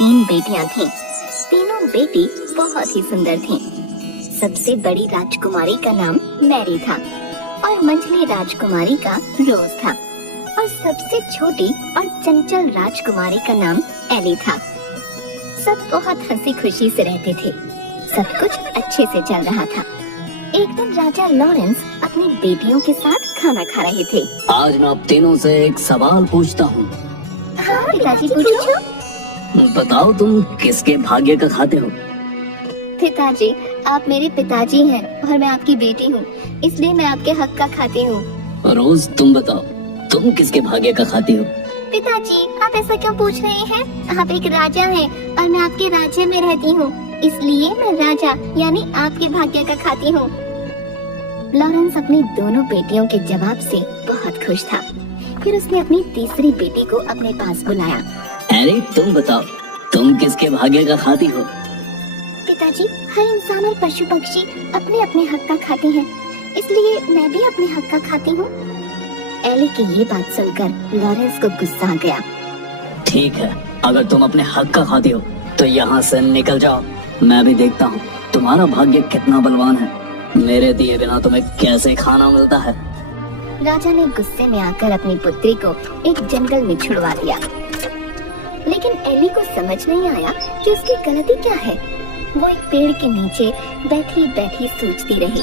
तीन बेटियां थीं। तीनों बेटी बहुत ही सुंदर थीं। सबसे बड़ी राजकुमारी का नाम मैरी था और मंझली राजकुमारी का रोज था और सबसे छोटी और चंचल राजकुमारी का नाम एली था। सब बहुत हंसी खुशी से रहते थे। सब कुछ अच्छे से चल रहा था। एक दिन राजा लॉरेंस अपनी बेटियों के साथ खाना खा रहे थे। आज मैं आप तीनों से एक सवाल पूछता हूँ। हाँ पिताजी पूछो। बताओ तुम किसके भाग्य का खाते हो? पिताजी आप मेरे पिताजी हैं और मैं आपकी बेटी हूँ, इसलिए मैं आपके हक का खाती हूँ। रोज तुम बताओ तुम किसके भाग्य का खाती हो? पिताजी आप ऐसा क्यों पूछ रहे हैं? आप एक राजा हैं और मैं आपके राज्य में रहती हूँ, इसलिए मैं राजा यानी आपके भाग्य का खाती हूँ। लॉरेंस अपनी दोनों बेटियों के जवाब से बहुत खुश था। फिर उसने अपनी तीसरी बेटी को अपने पास बुलाया। एली तुम बताओ तुम किसके भाग्य का खाती हो? पिताजी हर इंसान और पशु पक्षी अपने अपने हक का खाते हैं, इसलिए मैं भी अपने हक का खाती हूँ। एली की ये बात सुनकर लॉरेंस को गुस्सा आ गया। ठीक है, अगर तुम अपने हक का खाती हो तो यहाँ से निकल जाओ। मैं भी देखता हूँ तुम्हारा भाग्य कितना बलवान है। मेरे दिए बिना तुम्हें कैसे खाना मिलता है। राजा ने गुस्से में आकर अपनी पुत्री को एक जंगल में छुड़वा दिया, लेकिन एली को समझ नहीं आया कि उसकी गलती क्या है। वो एक पेड़ के नीचे बैठी बैठी सोचती रही।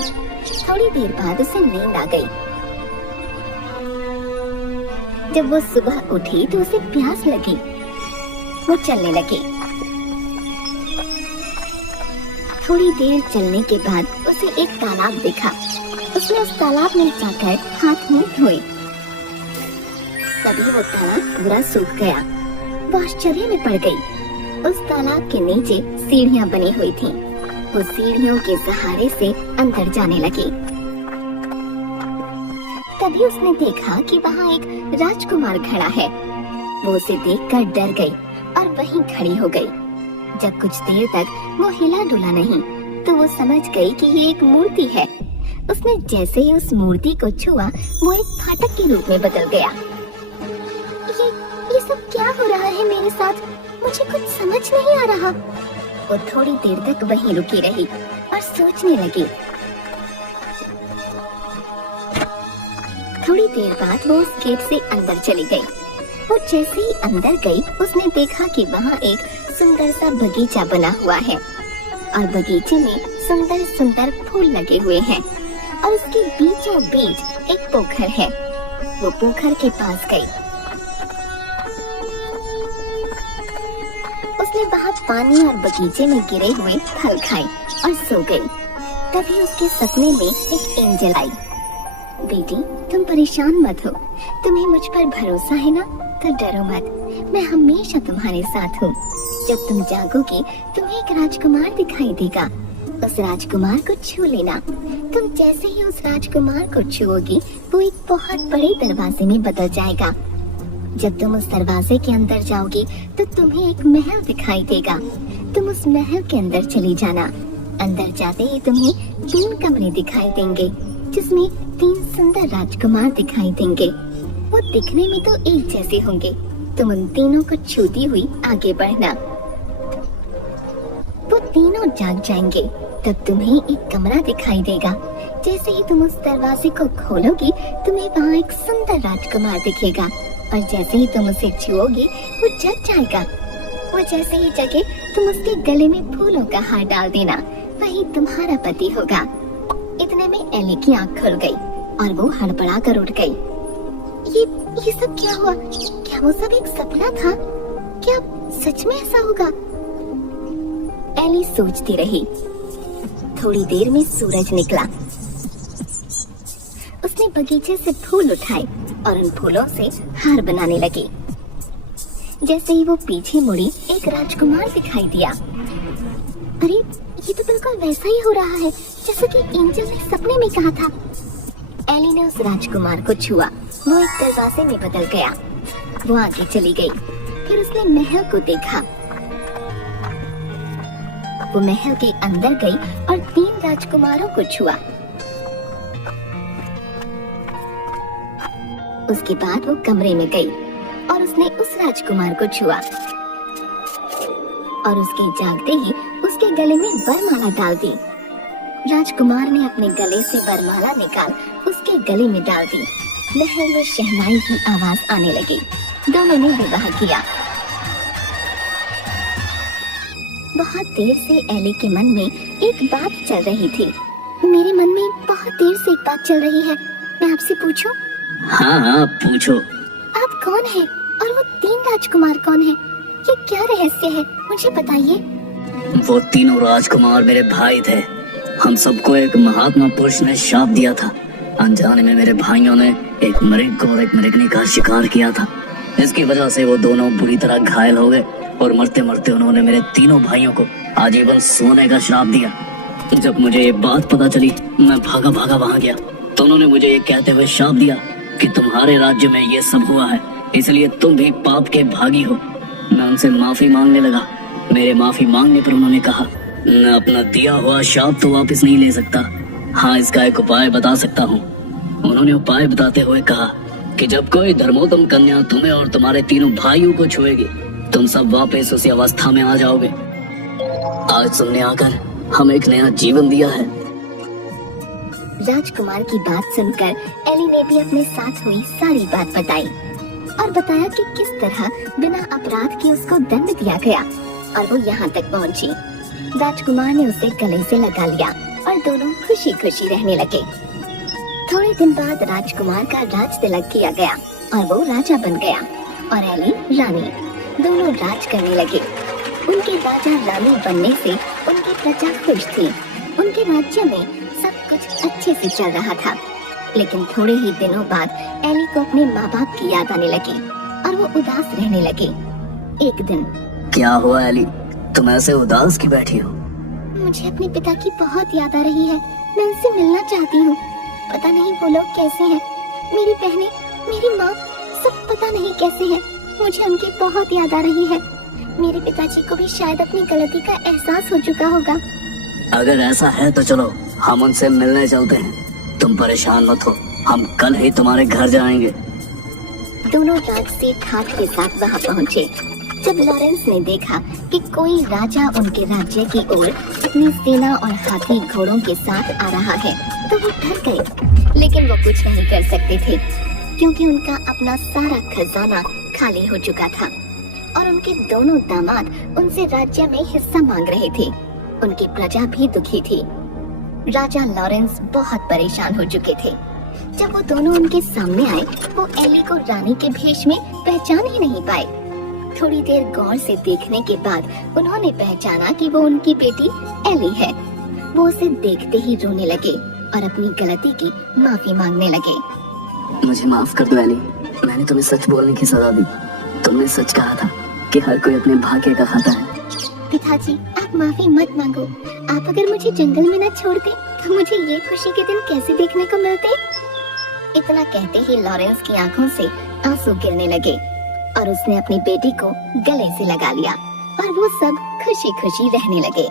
थोड़ी देर बाद उसे नींद आ गई। जब वो सुबह उठी तो उसे प्यास लगी। वो चलने लगी। थोड़ी देर चलने के बाद उसे एक तालाब दिखा। उसने उस तालाब में जाकर हाथ मुंह धोए। तभी वो तालाब पूरा सूख गया। वो आश्चर्य में पड़ गई। उस तालाब के नीचे सीढ़ियां बनी हुई थीं। वो सीढ़ियों के सहारे से अंदर जाने लगी। तभी उसने देखा कि वहाँ एक राजकुमार खड़ा है। वो उसे देखकर डर गई और वहीं खड़ी हो गई। जब कुछ देर तक वो हिला डुला नहीं तो वो समझ गई कि ये एक मूर्ति है। उसने जैसे ही उस मूर्ति को छुआ वो एक फाटक के रूप में बदल गया। ये सब क्या हो रहा है मेरे साथ? मुझे कुछ समझ नहीं आ रहा। वो थोड़ी देर तक वहीं रुकी रही और सोचने लगी। थोड़ी देर बाद वो उस गेट से अंदर चली गई। वो जैसे ही अंदर गई उसने देखा कि वहाँ एक सुंदर सा बगीचा बना हुआ है और बगीचे में सुंदर सुंदर फूल लगे हुए हैं और उसके बीचों बीच एक पोखर है। वो पोखर के पास गई। उसने वहाँ पानी और बगीचे में गिरे हुए फल खाए और सो गई। तभी उसके सपने में एक एंजल आई। बेटी तुम परेशान मत हो, तुम्हें मुझ पर भरोसा है ना, तो डरो मत, मैं हमेशा तुम्हारे साथ हूँ। जब तुम जागोगी तुम्हें एक राजकुमार दिखाई देगा। उस राजकुमार को छू लेना। तुम जैसे ही उस राजकुमार को छुओगी वो एक बहुत बड़े दरवाजे में बदल जाएगा। जब तुम उस दरवाजे के अंदर जाओगी तो तुम्हें एक महल दिखाई देगा। तुम उस महल के अंदर चली जाना। अंदर जाते ही तुम्हें 3 कमरे दिखाई देंगे जिसमें 3 सुंदर राजकुमार दिखाई देंगे। वो दिखने में तो एक जैसे होंगे। तुम उन तीनों को छूती हुई आगे बढ़ना। वो तीनों जाग जाएंगे। तब तुम्हें एक कमरा दिखाई देगा। जैसे ही तुम उस दरवाजे को खोलोगी तुम्हें वहाँ एक सुंदर राजकुमार दिखेगा और जैसे ही तुम उसे छुओगी वो जग जाएगा। वो जैसे ही जगे तुम उसके गले में फूलों का हार डाल देना, वही तुम्हारा पति होगा। इतने में एली की आँख खुल गई और वो हड़बड़ा कर उठ गई। ये सब क्या हुआ? क्या वो सब एक सपना था? क्या सच में ऐसा होगा? एली सोचती रही। थोड़ी देर में सूरज निकला। उसने बगीचे से फूल उठाए और उन फूलों से हार बनाने लगी। जैसे ही वो पीछे मुड़ी एक राजकुमार दिखाई दिया। अरे ये तो बिल्कुल वैसा ही हो रहा है जैसा कि एंजल ने सपने में कहा था। एली ने उस राजकुमार को छुआ। वो एक दरवाजे में बदल गया। वो आगे चली गई। फिर उसने महल को देखा। वो महल के अंदर गई और 3 राजकुमारों को छुआ। उसके बाद वो कमरे में गई और उसने उस राजकुमार को छुआ। और उसके जागते ही उसके गले में वरमाला डाल दी। राजकुमार ने अपने गले से वरमाला निकाल उसके गले में डाल दी। महल में शहनाई की आवाज आने लगी। दोनों ने विवाह किया। बहुत देर से एली के मन में एक बात चल रही थी। मेरे मन में बहुत देर से एक बात चल रही है, मैं आपसे पूछूं? हाँ हाँ पूछो। आप कौन हैं और वो 3 राजकुमार कौन हैं? ये क्या रहस्य है, मुझे बताइए। वो तीनों राजकुमार मेरे भाई थे। हम सबको एक महात्मा पुरुष ने शाप दिया था। अनजाने में मेरे भाइयों ने एक मृग और एक मृगनी का शिकार किया था। इसकी वजह से वो दोनों बुरी तरह घायल हो गए और मरते मरते उन्होंने मेरे तीनों भाइयों को आजीवन सोने का श्राप दिया। जब मुझे ये बात पता चली, मैं भागा भागा वहाँ गया तो उन्होंने मुझे ये कहते हुए श्राप दिया कि तुम्हारे राज्य में ये सब हुआ है, इसलिए तुम भी पाप के भागी हो। मैं उनसे माफी मांगने लगा। मेरे माफी मांगने पर उन्होंने कहा, मैं अपना दिया हुआ शाप तो वापस नहीं ले सकता। हाँ, इसका एक उपाय बता सकता हूँ। उन्होंने उपाय बताते हुए कहा कि जब कोई धर्मोत्तम कन्या तुम्हें और तुम्हारे तीनों भाइयों को छुएगी, तुम सब वापस उसी अवस्था में आ जाओगे। आज तुमने आकर हमें एक नया जीवन दिया है। राजकुमार की बात सुनकर एली ने भी अपने साथ हुई सारी बात बताई और बताया कि किस तरह बिना अपराध के उसको दंड दिया गया और वो यहाँ तक पहुँची। राजकुमार ने उसे गले से लगा लिया और दोनों खुशी खुशी रहने लगे। थोड़े दिन बाद राजकुमार का राज तिलक किया गया और वो राजा बन गया और एली रानी। दोनों राज करने लगे। उनके राजा रानी बनने से उनकी प्रजा खुश थी। उनके राज्य में सब कुछ अच्छे से चल रहा था। लेकिन थोड़े ही दिनों बाद एली को अपने माँ बाप की याद आने लगी और वो उदास रहने लगे। एक दिन, क्या हुआ एली, तुम ऐसे उदास की बैठी हो? मुझे अपने पिता की बहुत याद आ रही है। मैं उनसे मिलना चाहती हूँ। पता नहीं वो लोग कैसे हैं। मेरी बहनें, मेरी माँ, सब पता नहीं कैसे हैं। मुझे उनकी बहुत याद आ रही है। मेरे पिताजी को भी शायद अपनी गलती का एहसास हो चुका होगा। अगर ऐसा है तो चलो हम उनसे मिलने चलते हैं। तुम परेशान मत हो, हम कल ही तुम्हारे घर जाएंगे। दोनों राजसेठ हाथ के साथ वहाँ पहुँचे। जब लॉरेंस ने देखा कि कोई राजा उनके राज्य की ओर अपनी सेना और हाथी घोड़ों के साथ आ रहा है तो वो डर गए। लेकिन वो कुछ नहीं कर सकते थे क्योंकि उनका अपना सारा खजाना खाली हो चुका था और उनके दोनों दामाद उनसे राज्य में हिस्सा मांग रहे थे। उनकी प्रजा भी दुखी थी। राजा लॉरेंस बहुत परेशान हो चुके थे। जब वो दोनों उनके सामने आए, वो एली को रानी के भेष में पहचान ही नहीं पाए। थोड़ी देर गौर से देखने के बाद उन्होंने पहचाना कि वो उनकी बेटी एली है। वो उसे देखते ही रोने लगे और अपनी गलती की माफी मांगने लगे। मुझे माफ कर दो एली, मैंने तुम्हें सच बोलने की सजा दी। तुमने सच कहा था कि हर कोई अपने भाग्य का खाता है। पिताजी, आप माफी मत मांगो। आप अगर मुझे जंगल में न छोड़ते तो मुझे ये खुशी के दिन कैसे देखने को मिलते। इतना कहते ही लॉरेंस की आंखों से आंसू गिरने लगे और उसने अपनी बेटी को गले से लगा लिया और वो सब खुशी खुशी रहने लगे।